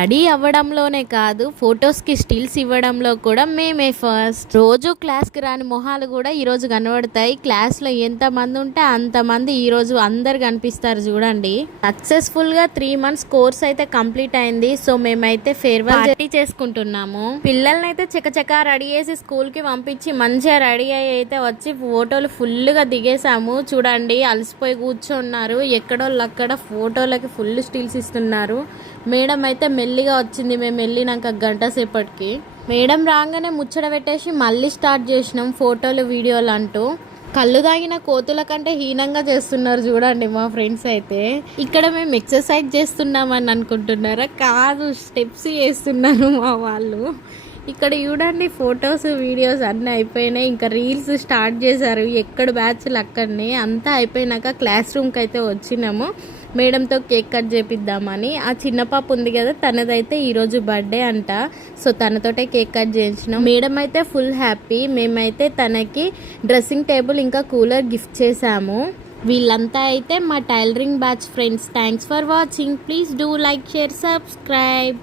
Ready అవ్వడంలోనే కాదు, ఫొటోస్కి stills ఇవ్వడంలో కూడా మేమే ఫస్ట్. రోజు క్లాస్కి రాని మొహాలు కూడా ఈరోజు కనబడతాయి. క్లాస్లో ఎంతమంది ఉంటే అంతమంది ఈరోజు అందరు కనిపిస్తారు చూడండి. సక్సెస్ఫుల్గా 3 months కోర్స్ అయితే కంప్లీట్ అయింది. సో మేమైతే ఫేర్వెల్ పార్టీ చేసుకుంటున్నాము. పిల్లల్ని అయితే చకచకా రెడీ చేసి స్కూల్కి పంపించి మంచిగా రెడీ అయ్యి అయితే వచ్చి ఫోటోలు ఫుల్గా దిగేసాము. చూడండి, అలసిపోయి కూర్చున్నారు. ఎక్కడోళ్ళు అక్కడ ఫోటోలకి ఫుల్ స్టిల్స్ ఇస్తున్నారు. మేడం అయితే మెల్లిగా వచ్చింది. మేము వెళ్ళినాక గంట సేపటికి మేడం రాగానే ముచ్చట పెట్టేసి మళ్ళీ స్టార్ట్ చేసినాం ఫోటోలు వీడియోలు అంటూ. కళ్ళు తాగిన కోతుల కంటే హీనంగా చేస్తున్నారు చూడండి మా ఫ్రెండ్స్ అయితే. ఇక్కడ మేము ఎక్సర్సైజ్ చేస్తున్నామని అనుకుంటున్నారా? కాదు, స్టెప్స్ చేస్తున్నారు మా వాళ్ళు. ఇక్కడ చూడండి, ఫొటోస్ వీడియోస్ అన్నీ అయిపోయినాయి. ఇంకా రీల్స్ స్టార్ట్ చేశారు. ఎక్కడ బ్యాచ్లు అక్కడనే. అంతా అయిపోయినాక క్లాస్ రూమ్కి అయితే వచ్చినాము. మేడంతో కేక్ కట్ చేపిద్దామని. ఆ చిన్న పాప ఉంది కదా, తనదైతే ఈరోజు బర్త్డే అంట. సో తనతోటే కేక్ కట్ చేయించినాం. మేడం అయితే ఫుల్ హ్యాపీ. మేమైతే తనకి డ్రెస్సింగ్ టేబుల్ ఇంకా కూలర్ గిఫ్ట్ చేసాము. వీళ్ళంతా అయితే మా tailoring batch friends. Thanks for watching. Please do like, share, subscribe.